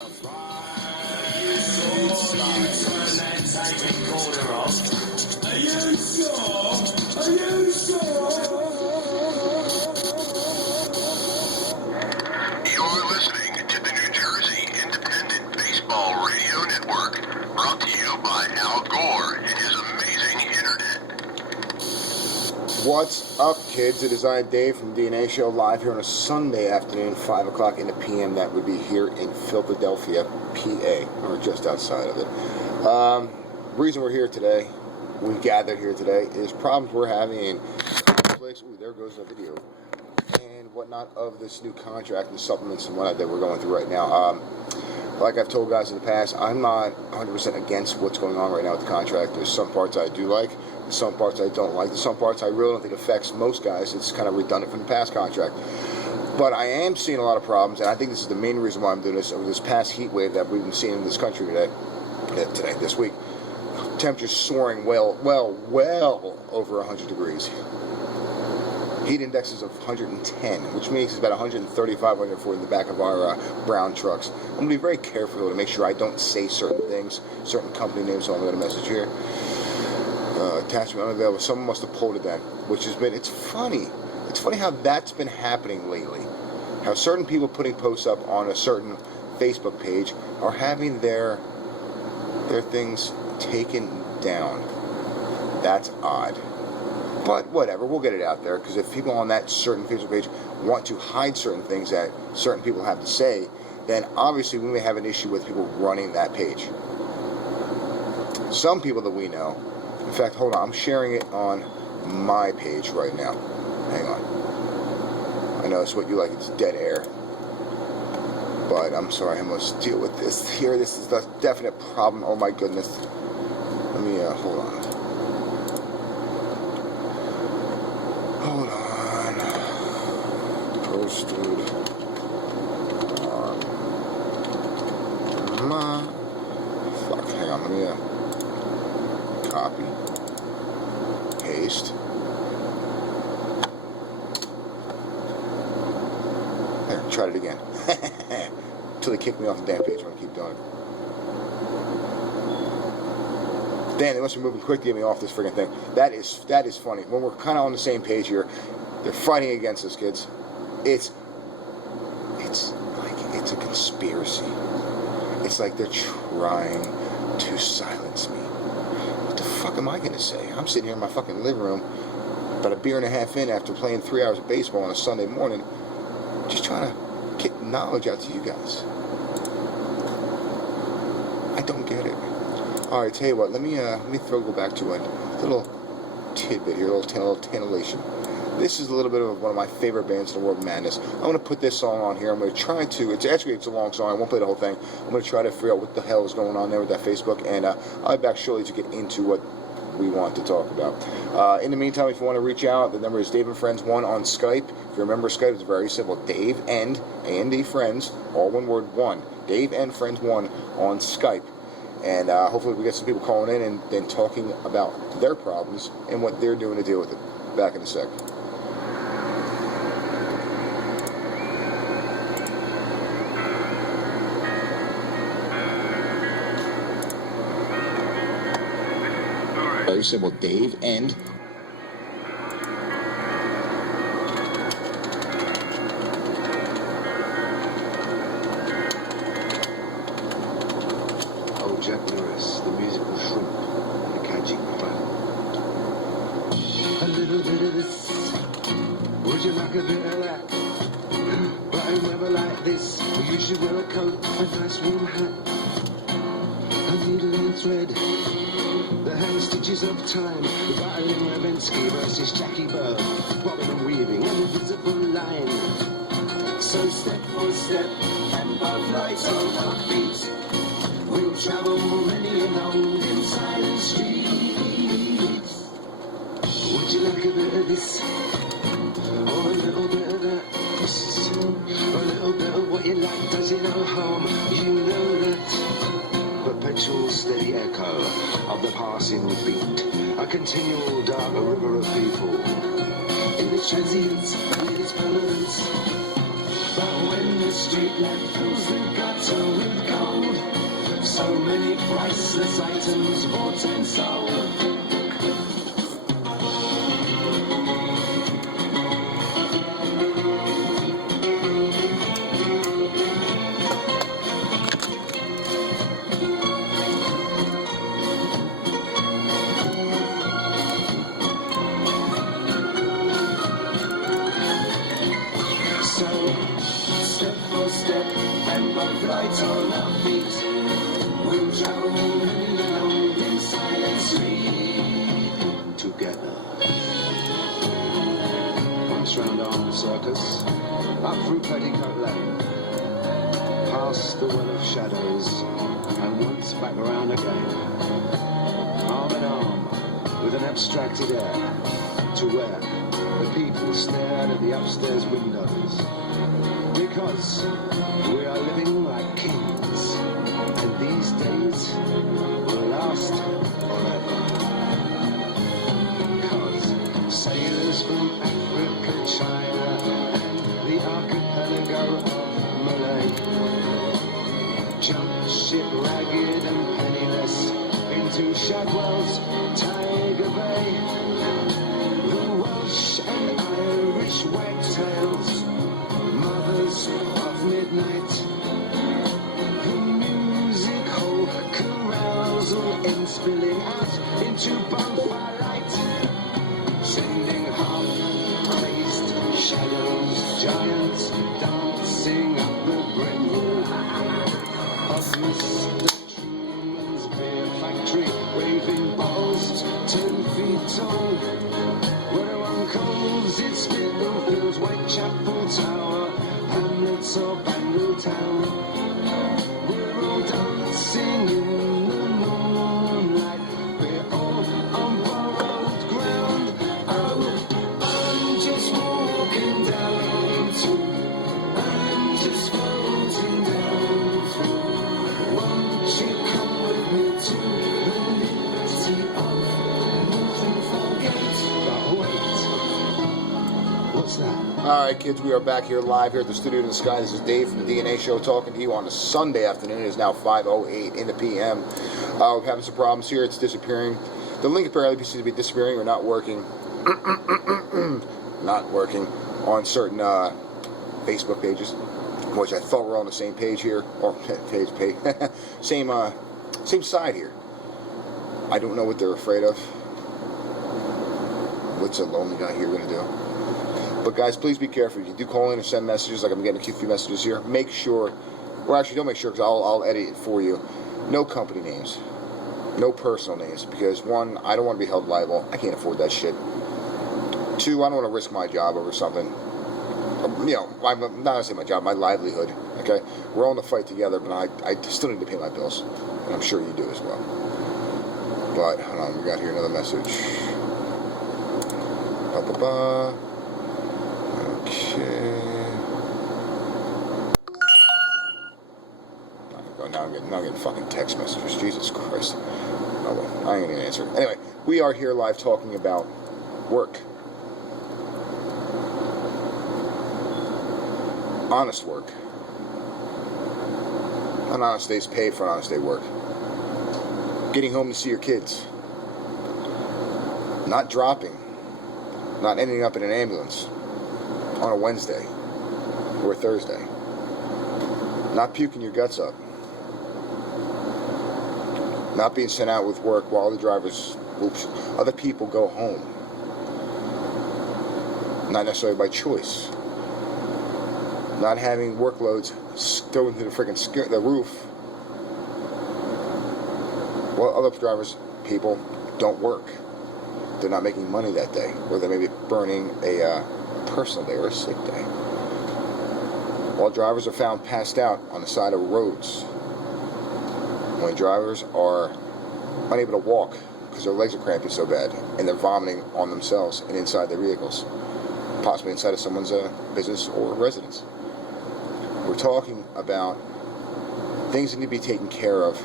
Are you sure? Are you sure? You're listening to the New Jersey Independent Baseball Radio Network, brought to you by Al Gore and his amazing internet. What's up, kids? It is I, Dave, from D&A Show, live here on a Sunday afternoon, 5 o'clock in the p.m. That would be here in Philadelphia, PA, or just outside of it. Reason we're here today, we gathered here today, is problems we're having in conflicts. Ooh, there goes the video. And whatnot of this new contract and supplements and whatnot that we're going through right now. Like I've told guys in the past, I'm not 100% against what's going on right now with the contract. There's some parts I do like, there's some parts I don't like, there's some parts I really don't think affects most guys. It's kind of redundant from the past contract. But I am seeing a lot of problems, and I think this is the main reason why I'm doing this. Over this past heat wave that we've been seeing in this country this week, temperatures soaring well over 100 degrees. Heat indexes of 110, which means it's about 135, 140 in the back of our brown trucks. I'm going to be very careful to make sure I don't say certain things, certain company names, so I'm going to message here. Attachment unavailable. Someone must have pulled it then, which has been, it's funny. It's funny how that's been happening lately. How certain people putting posts up on a certain Facebook page are having their things taken down. That's odd. But whatever, we'll get it out there, because if people on that certain Facebook page want to hide certain things that certain people have to say, then obviously we may have an issue with people running that page. Some people that we know, in fact, hold on, I'm sharing it on my page right now. Hang on. I know it's what you like, it's dead air. But I'm sorry, I must deal with this here. This is a definite problem. Oh my goodness. Let me, hold on. Hold on. Posted on my... Fuck, hang on, let me, copy. Paste. There, try it again. Until they kick me off the damn page, I'm gonna keep doing it. Damn, they must be moving quick to get me off this freaking thing. That is funny. When we're kind of on the same page here, they're fighting against us, kids. It's like it's a conspiracy. It's like they're trying to silence me. What the fuck am I gonna say? I'm sitting here in my fucking living room, about a beer and a half in after playing 3 hours of baseball on a Sunday morning, just trying to get knowledge out to you guys. I don't get it. All right, tell you what. Let me go back to a little tidbit here, a little tantillation. This is a little bit of one of my favorite bands in the world, Madness. I'm going to put this song on here. I'm going to try to. It's a long song. I won't play the whole thing. I'm going to try to figure out what the hell is going on there with that Facebook, and I'll be back shortly to get into what we want to talk about. In the meantime, if you want to reach out, the number is Dave and Friends 1 on Skype. If you remember Skype, it's very simple. Dave and A&D Friends, all one word, 1. Dave and Friends 1 on Skype. And hopefully we get some people calling in and then talking about their problems and what they're doing to deal with it. Back in a sec. Very simple. Dave and... the musical shrimp and a catching crowd. A little bit of this, would you like a bit of that? But I never like this. You should wear a coat, a nice warm hat, a needle and thread, the hand stitches of time, the violin Ravinsky versus Jackie Bird, bobbing and weaving, an invisible line. So step for step, and both lights on our feet. We'll travel many and long in silent streets. Would you like a bit of this? Or a little bit of that? A little bit of what you like, does you no harm? You know that. Perpetual steady echo of the passing beat. A continual dark river of people. In its transience and in its permanence. But when the street lamp fills the gutter with gold, so many priceless items bought and sold. Step for step, and both lights on our feet, we'll travel along in silent street together. Once round Arm Circus, up through Petticoat Lane, past the Well of Shadows, and once back around again, arm in arm, with an abstracted air, to where the people stared at the upstairs windows. Because we are living like kings, and these days will last forever. Because sailors from Africa, China, and the archipelago of Malay jumped ship ragged and penniless into Shadwell's Tiger Bay. The Welsh and Irish wagtails, mothers of midnight, the music hall carousal ends spilling out into bonfire light, sending half-crazed shadows, giants dancing up the brim of Mr. Truman's beer factory, waving bottles 10 feet tall. Where one calls it Spindle Fields, Whitechapel Tower, Hamlets or Bangle Town. We're all dancing in the moonlight, we're all on borrowed ground. Oh, I'm just walking down to, I'm just floating down through. Won't you come with me to the liberty of nothing forget? But wait, what's that? Alright kids, we are back here live here at the studio in the sky. This is Dave from the D&A Show talking to you on a Sunday afternoon. It is now 5:08 in the PM. We're having some problems here. It's disappearing. The link apparently seems to be disappearing or not working. Not working on certain Facebook pages, which I thought were on the same page here. Or page. Same side here. I don't know what they're afraid of. What's a lonely guy here going to do? But guys, please be careful. If you do call in or send messages, like I'm getting a few messages here, make sure, or actually don't make sure because I'll edit it for you. No company names. No personal names. Because one, I don't want to be held liable. I can't afford that shit. Two, I don't want to risk my job over something. You know, I'm not going to say my job, my livelihood. Okay? We're all in the fight together, but I still need to pay my bills. And I'm sure you do as well. But, hold on, we got here another message. Ba-ba-ba. Okay. Now I'm getting fucking text messages. Jesus Christ. Oh well, I ain't gonna answer. Anyway, we are here live talking about work. Honest work. An honest day's paid for an honest day work. Getting home to see your kids. Not dropping. Not ending up in an ambulance on a Wednesday or a Thursday. Not puking your guts up. Not being sent out with work while other people go home. Not necessarily by choice. Not having workloads thrown into the freaking the roof while other people don't work. They're not making money that day, or they may be burning a personal day or a sick day. While drivers are found passed out on the side of roads. When drivers are unable to walk because their legs are cramping so bad and they're vomiting on themselves and inside their vehicles, possibly inside of someone's business or residence. We're talking about things that need to be taken care of,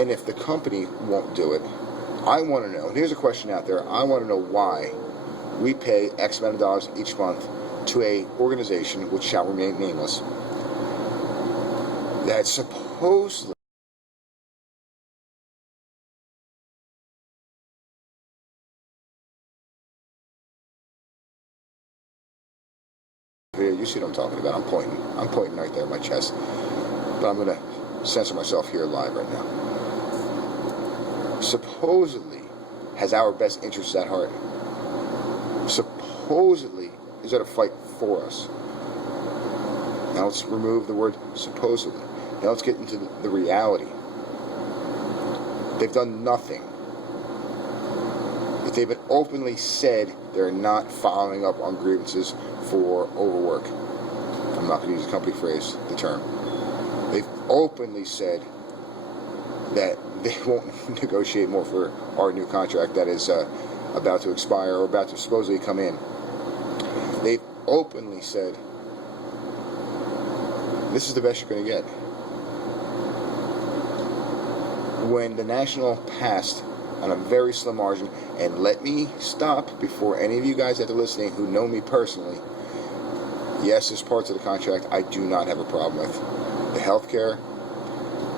and if the company won't do it, I want to know, and here's a question out there, I want to know why we pay X amount of dollars each month to a organization which shall remain nameless that supposedly you see what I'm talking about. I'm pointing right there at my chest, but I'm going to censor myself here live right now. Supposedly has our best interests at heart. Supposedly is there to fight for us. Now let's remove the word supposedly. Now let's get into the reality. They've done nothing. If they've openly said they're not following up on grievances for overwork. I'm not going to use the company phrase, the term. They've openly said that they won't negotiate more for our new contract that is about to expire or about to supposedly come in. They've openly said this is the best you're going to get. When the National passed on a very slim margin, and let me stop before any of you guys that are listening who know me personally, yes, there's parts of the contract I do not have a problem with. The healthcare,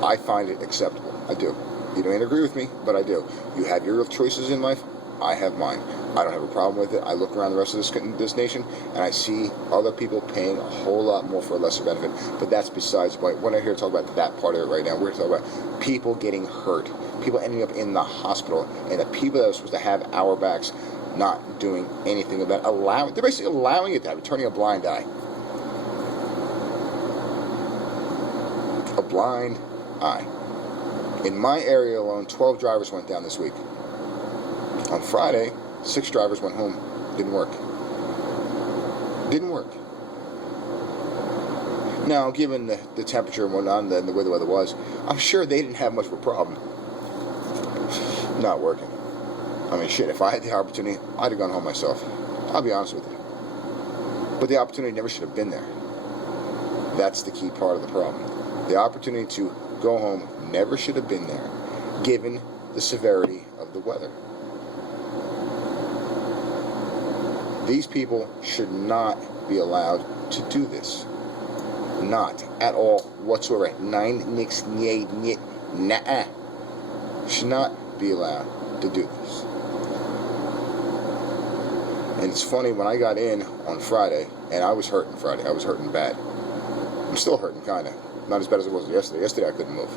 I find it acceptable. I do. You don't agree with me, but I do. You have your choices in life. I have mine. I don't have a problem with it. I look around the rest of this nation, and I see other people paying a whole lot more for a lesser benefit. But that's besides the point. We're not here to talk about that part of it right now. We're here to talk about people getting hurt, people ending up in the hospital, and the people that are supposed to have our backs not doing anything about it. They're basically allowing it to happen, turning a blind eye. A blind eye. In my area alone, 12 drivers went down this week. On Friday, 6 drivers went home. Didn't work. Now, given the temperature and whatnot, and the way the weather was, I'm sure they didn't have much of a problem not working. I mean, shit, if I had the opportunity, I'd have gone home myself. I'll be honest with you. But the opportunity never should have been there. That's the key part of the problem. The opportunity to go home never should have been there, given the severity of the weather. These people should not be allowed to do this. Not at all whatsoever. Nah. Should not be allowed to do this. And it's funny, when I got in on Friday, and I was hurting Friday. I was hurting bad. I'm still hurting, kind of. Not as bad as it was yesterday. Yesterday I couldn't move.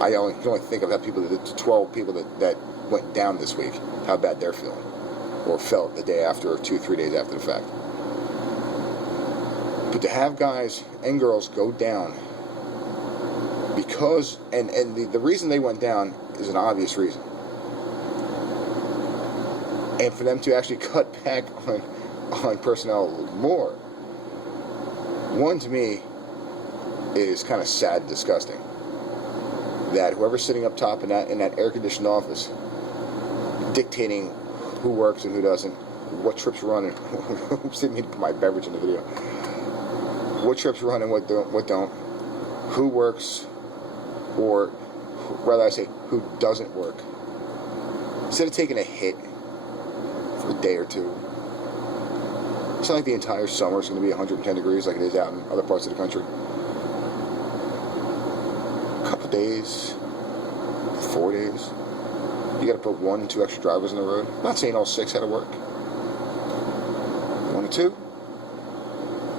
I can only think of that people, the 12 people that went down this week, how bad they're feeling. Or felt the day after, or 2-3 days after the fact. But to have guys and girls go down because, and the reason they went down is an obvious reason. And for them to actually cut back on personnel more, one, to me, is kind of sad and disgusting. That whoever's sitting up top in that air-conditioned office, dictating who works and who doesn't, what trips run, and oops, didn't mean to put my beverage in the video. What trips run and what don't, who works, or rather I say who doesn't work. Instead of taking a hit for a day or two, it's not like the entire summer is going to be 110 degrees like it is out in other parts of the country. A couple days, 4 days. You got to put 1 or 2 extra drivers on the road. I'm not saying all 6 had to work. 1 or 2.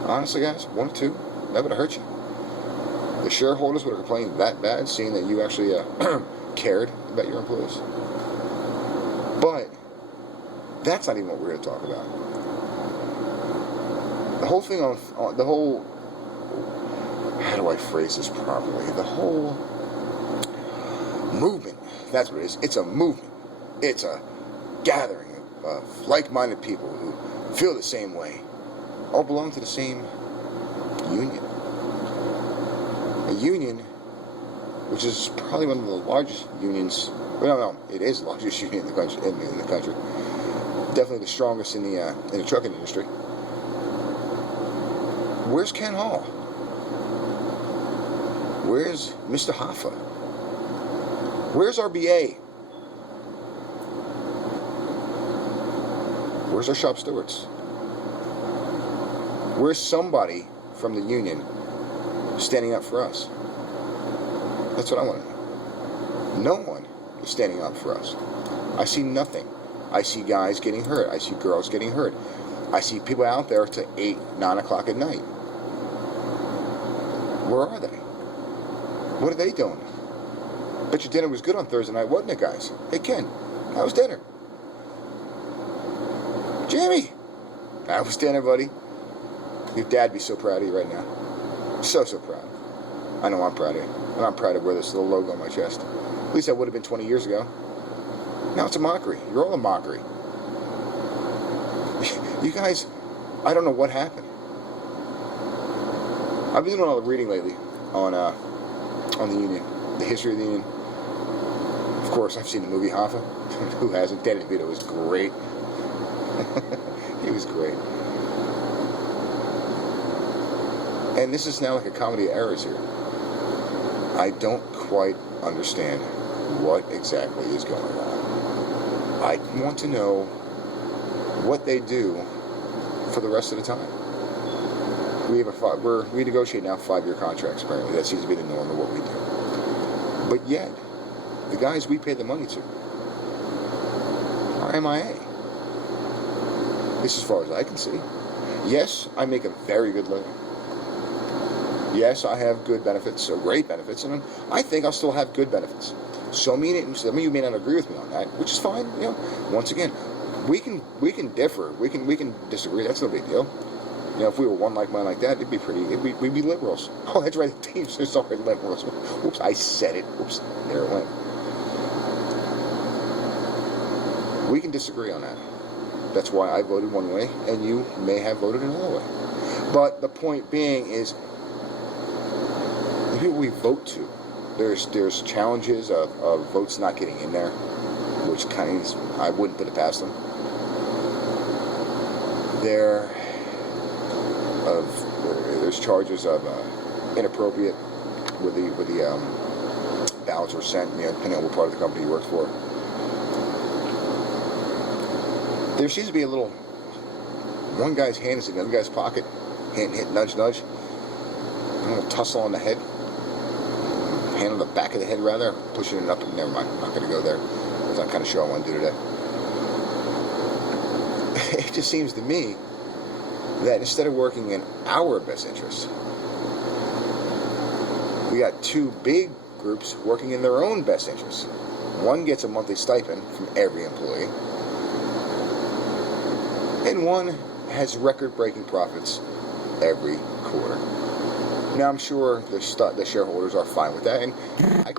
Honestly, guys, 1 or 2. That would have hurt you. The shareholders would have complained that bad, seeing that you actually cared about your employees. But that's not even what we're here to talk about. The whole thing on the whole. How do I phrase this properly? The whole movement. That's what it is. It's a movement. It's a gathering of like-minded people who feel the same way. All belong to the same union. A union which is probably one of the largest unions. Well, no, it is the largest union in the country. In the country. Definitely the strongest in the trucking industry. Where's Ken Hall? Where's Mr. Hoffa? Where's RBA? Where's our shop stewards? Where's somebody from the union standing up for us? That's what I want to know. No one is standing up for us. I see nothing. I see guys getting hurt. I see girls getting hurt. I see people out there to 8, 9 o'clock at night. Where are they? What are they doing? Bet your dinner was good on Thursday night, wasn't it, guys? Hey, Ken, how was dinner? Jamie, how was dinner, buddy? Your dad'd be so proud of you right now. So proud. I know I'm proud of you. And I'm proud of wear this little logo on my chest. At least that would have been 20 years ago. Now it's a mockery. You're all a mockery. You guys, I don't know what happened. I've been doing all the reading lately on the union, the history of the union. Of course, I've seen the movie Hoffa. Who hasn't? Danny DeVito was great. He was great. And this is now like a comedy of errors here. I don't quite understand what exactly is going on. I want to know what they do for the rest of the time. We negotiate now 5-year contracts, apparently. That seems to be the norm of what we do. But yet, the guys we pay the money to are MIA. This is as far as I can see. Yes, I make a very good living. Yes, I have good benefits, or great benefits, and I think I'll still have good benefits. Some of you may not agree with me on that, which is fine. You know, once again, we can differ, we can disagree. That's no big deal. You know, if we were one like mine like that, we'd be liberals. Oh, that's right, the team's so sorry, liberals. Whoops, I said it. Whoops, there it went. We can disagree on that. That's why I voted one way, and you may have voted another way. But the point being is, the people we vote to, there's challenges of votes not getting in there, which kind of, I wouldn't put it past them. There's charges of inappropriate with the ballots were sent, you know, depending on what part of the company you work for. There seems to be a little, one guy's hand is in the other guy's pocket, hit, nudge, a little tussle on the head, hand on the back of the head rather, pushing it up, and never mind, I'm not going to go there. That's not the kind of show I want to do today. It just seems to me that instead of working in our best interest, we got two big groups working in their own best interest. One gets a monthly stipend from every employee, and one has record-breaking profits every quarter. Now, I'm sure the shareholders are fine with that, and I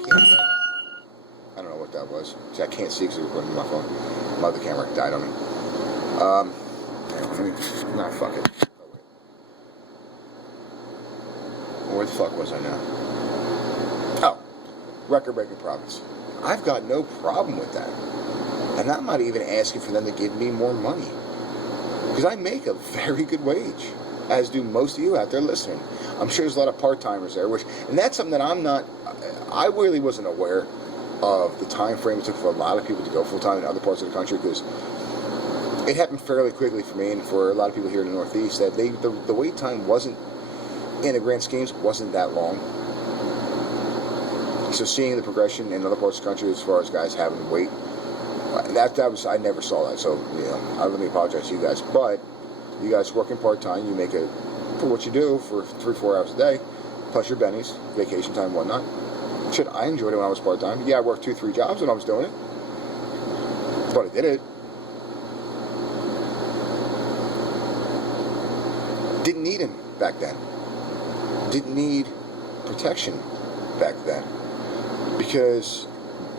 don't know what that was. See, I can't see because it's recording my phone. My other camera died on me. Nah, fuck it. Oh, wait. Where the fuck was I now? Oh, record-breaking profits. I've got no problem with that. And I'm not even asking for them to give me more money. Because I make a very good wage, as do most of you out there listening. I'm sure there's a lot of part-timers there, and that's something that I really wasn't aware of the time frame it took for a lot of people to go full-time in other parts of the country, because it happened fairly quickly for me and for a lot of people here in the Northeast, that the wait time wasn't, in the grand schemes, wasn't that long. So seeing the progression in other parts of the country as far as guys having to wait, that was, I never saw that. So, you know, let me apologize to you guys. But you guys working part-time, you make it for what you do for 3-4 hours a day, plus your bennies, vacation time, whatnot. Shit, I enjoyed it when I was part-time. Yeah, I worked 2-3 jobs when I was doing it, but I did it. Didn't need him back then. Didn't need protection back then. Because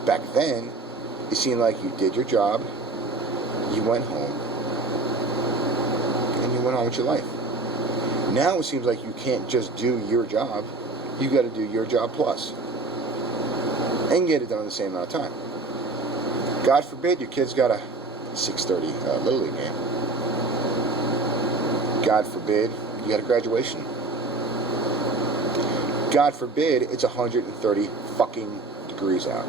back then, it seemed like you did your job, you went home, and you went on with your life. Now it seems like you can't just do your job, you got to do your job plus. And get it done in the same amount of time. God forbid your kid's got a 6:30 Little League game. God forbid you got a graduation. God forbid it's 130 fucking degrees out.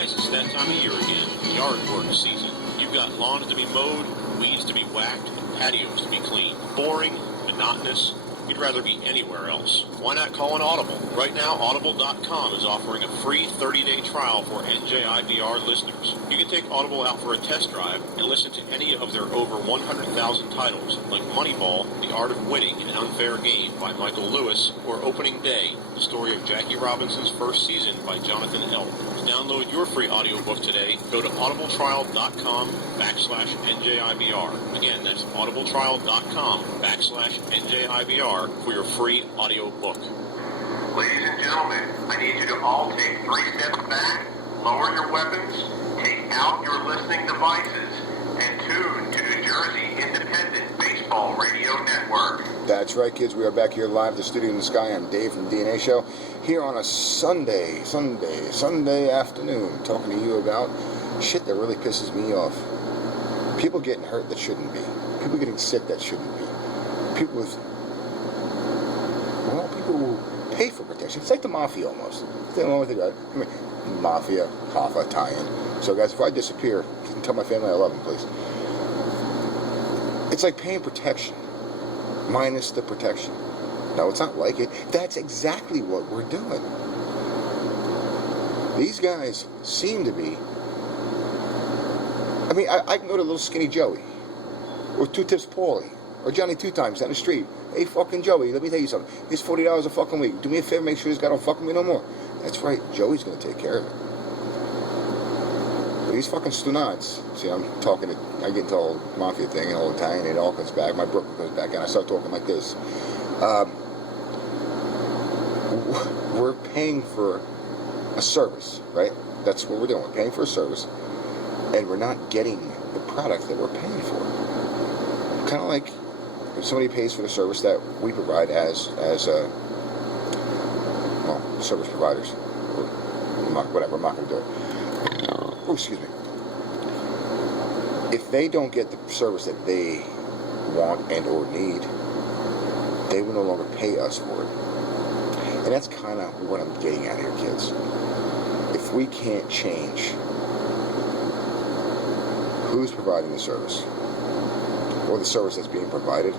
Guys, it's that time of year again, yard work season. You've got lawns to be mowed, weeds to be whacked, and patios to be cleaned. Boring, monotonous. You'd rather be anywhere else. Why not call an Audible? Right now, Audible.com is offering a free 30-day trial for NJIBR listeners. You can take Audible out for a test drive and listen to any of their over 100,000 titles, like Moneyball, The Art of Winning, An Unfair Game by Michael Lewis, or Opening Day, the story of Jackie Robinson's first season by Jonathan Elk. To download your free audiobook today, go to audibletrial.com/NJIBR. Again, that's audibletrial.com/NJIBR for your free audiobook. Ladies and gentlemen, I need you to all take 3 steps back, lower your weapons, take out your listening devices, and tune to New Jersey Independent Baseball Radio Network. That's right, kids. We are back here live at the studio in the sky. I'm Dave from the D&A Show, here on a Sunday afternoon, talking to you about shit that really pisses me off. People getting hurt that shouldn't be. People getting sick that shouldn't be. People who pay for protection. It's like the mafia almost. They don't know what they got. I mean, mafia, Hoffa, tie-in. So, guys, if I disappear, you can tell my family I love them, please. It's like paying protection, minus the protection. No, it's not like it. That's exactly what we're doing. These guys seem to be... I mean, I can go to little skinny Joey, or Two Tips Paulie, or Johnny Two Times down the street. Hey, fucking Joey, let me tell you something. Here's $40 a fucking week. Do me a favor, make sure this guy don't fuck with me no more. That's right, Joey's gonna take care of it. But these fucking stunads, see, I get into the whole mafia thing and all Italian, it all comes back, my Brooklyn comes back, and I start talking like this. We're paying for a service, right? That's what we're doing. We're paying for a service, and we're not getting the product that we're paying for. Kind of like if somebody pays for the service that we provide as service providers. Whatever, I'm not going to do it. Oh, excuse me. If they don't get the service that they want and or need, they will no longer pay us for it. And that's kind of what I'm getting at here, kids. If we can't change who's providing the service, or the service that's being provided,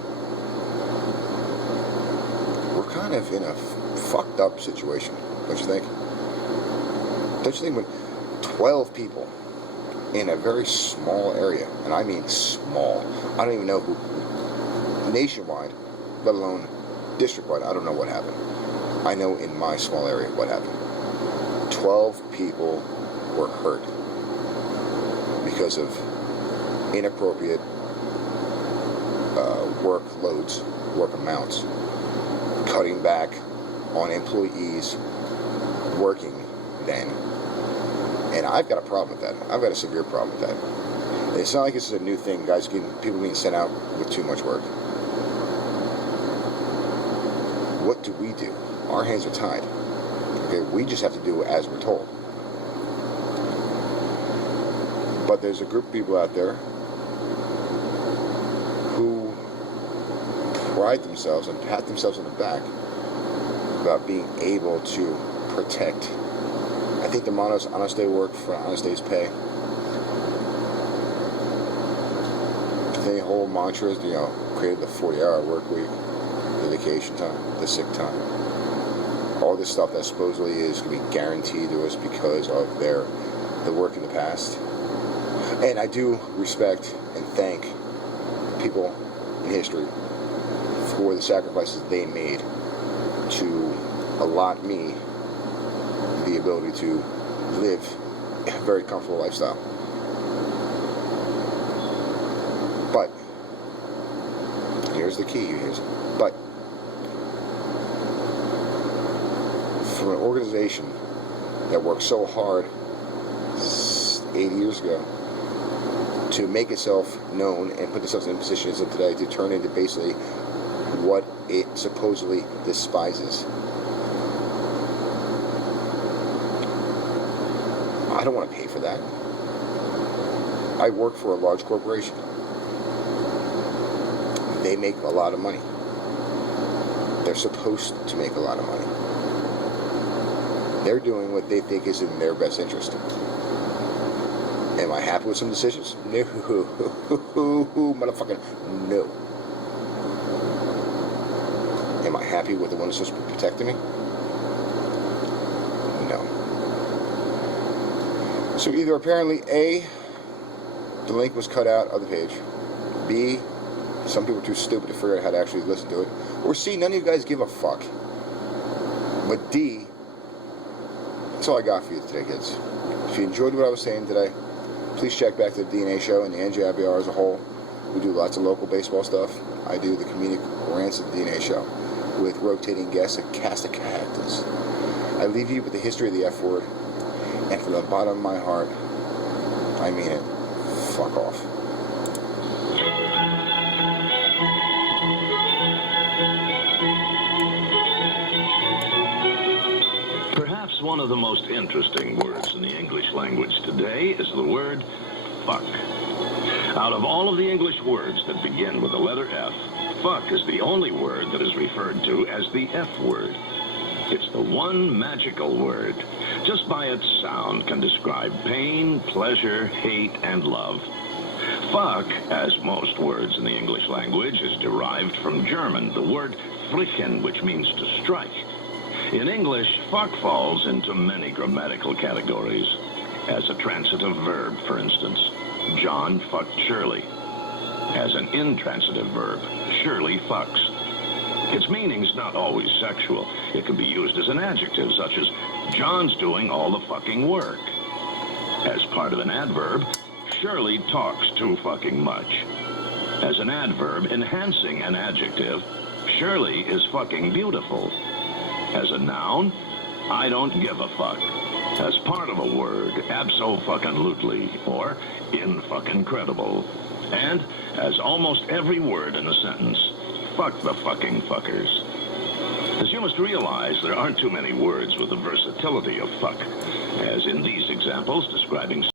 we're kind of in a fucked up situation, don't you think? Don't you think when 12 people in a very small area, and I mean small, I don't even know who, nationwide, let alone district-wide, I don't know what happened. I know in my small area what happened. 12 people were hurt because of inappropriate workloads, work amounts, cutting back on employees working then. And I've got a problem with that. I've got a severe problem with that. It's not like this is a new thing, guys. People being sent out with too much work. What do we do? Our hands are tied. Okay, we just have to do as we're told. But there's a group of people out there who pride themselves and pat themselves on the back about being able to protect. I think the motto is honest day work for honest day's pay. The whole mantra is, created the 40-hour work week, the vacation time, the sick time. All this stuff that supposedly is going to be guaranteed to us because of the work in the past. And I do respect and thank people in history for the sacrifices they made to allot me the ability to live a very comfortable lifestyle. But here's the key. But for an organization that worked so hard 80 years ago to make itself known and put itself in positions of today to turn into basically what it supposedly despises. I don't want to pay for that. I work for a large corporation. They make a lot of money. They're supposed to make a lot of money. They're doing what they think is in their best interest. Am I happy with some decisions? No. Motherfucking no. Am I happy with the one that's supposed to be protecting me? No. So either apparently A, the link was cut out of the page, B, some people are too stupid to figure out how to actually listen to it, or C, none of you guys give a fuck. But D, that's all I got for you today, kids. If you enjoyed what I was saying today, please check back to the D&A Show and the NJIBR as a whole. We do lots of local baseball stuff. I do the comedic rants of the D&A Show with rotating guests and cast of characters. I leave you with the history of the F word, and from the bottom of my heart, I mean it. Fuck off. Perhaps one of the most interesting words in the English language today is the word fuck. Out of all of the English words that begin with the letter F, fuck is the only word that is referred to as the F word. It's the one magical word. Just by its sound can describe pain, pleasure, hate, and love. Fuck, as most words in the English language, is derived from German, the word flicken, which means to strike. In English, fuck falls into many grammatical categories. As a transitive verb, for instance, John fucked Shirley. As an intransitive verb, Shirley fucks. Its meaning's not always sexual. It can be used as an adjective, such as, John's doing all the fucking work. As part of an adverb, Shirley talks too fucking much. As an adverb enhancing an adjective, Shirley is fucking beautiful. As a noun, I don't give a fuck. As part of a word, abso-fucking-lutely, or in-fucking-credible. And, as almost every word in a sentence, fuck the fucking fuckers. As you must realize, there aren't too many words with the versatility of fuck, as in these examples describing